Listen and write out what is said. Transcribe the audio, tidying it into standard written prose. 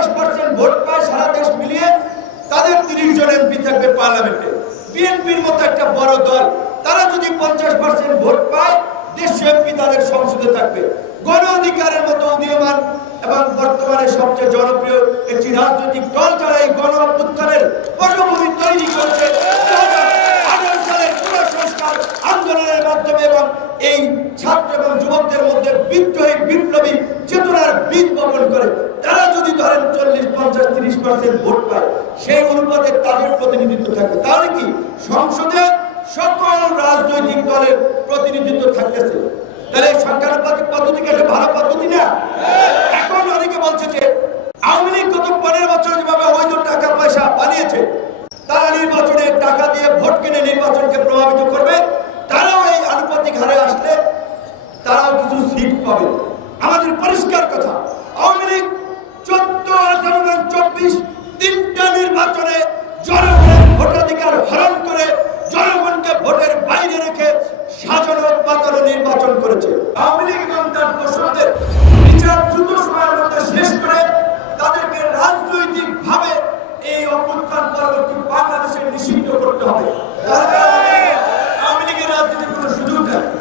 10% vote পায় সারা দেশ মিলিয়ে, তাদের 30 জন এমপি থাকবে পার্লামেন্টে। বিএনপির মতো একটা বড় দল, তারা যদি 50% ভোট পায়, 150 এমপি তাদের সংসদে থাকবে। গণ অধিকারের মতো উদীয়মান এবং বর্তমানে সবচেয়ে জনপ্রিয় একটি রাজনৈতিক দল, যারা এই গণ অভ্যুত্থানের পটভূমি তৈরি করেছে 2018 সালের পুনঃসংস্কার আন্দোলনের মাধ্যমে, এবং এই ছাত্র এবং যুবকদের মধ্যে বিদ্রোহী বিপ্লবী চেতনার বীজ বপন করে, তারা যদি ধরেন 40, 50, 30% ভোট পায়, সেই অনুপাতে তাদের প্রতিনিধিত্ব থাকবে। তাহলে কি সংসদে সকল রাজনৈতিক দলের প্রতিনিধিত্ব থাকতেছে? তাহলে সংখ্যানুপাতিক পদ্ধতি কি একটা ভালো পদ্ধতি না? এখন অনেকে বলছে যে আওয়ামী লীগ গত 15 বছর যেভাবে অবৈধ টাকা পয়সা বানিয়েছে, তারা নির্বাচনে টাকা দিয়ে ভোট কিনে নির্বাচনকে প্রভাবিত করবে, তারাও এই আনুপাতিক হারে আসলে তারাও কিছু সিট পাবে। আমাদের পরিষ্কার কথা, আওয়ামী লীগ 14, 18 এবং 24 তিনটা নির্বাচনে জনগণের ভোটাধিকার হরণ করে, জনগণকে ভোটের বাইরে রেখে সাজানো পাতানো নির্বাচন করেছে। আওয়ামী লীগ এবং তার দোসরদের বিচার দ্রুত সময়ের মধ্যে শেষ করে তাদেরকে রাজনৈতিক ভাবে এই অভ্যুত্থান পরবর্তী বাংলাদেশে নিষিদ্ধ করতে হবে।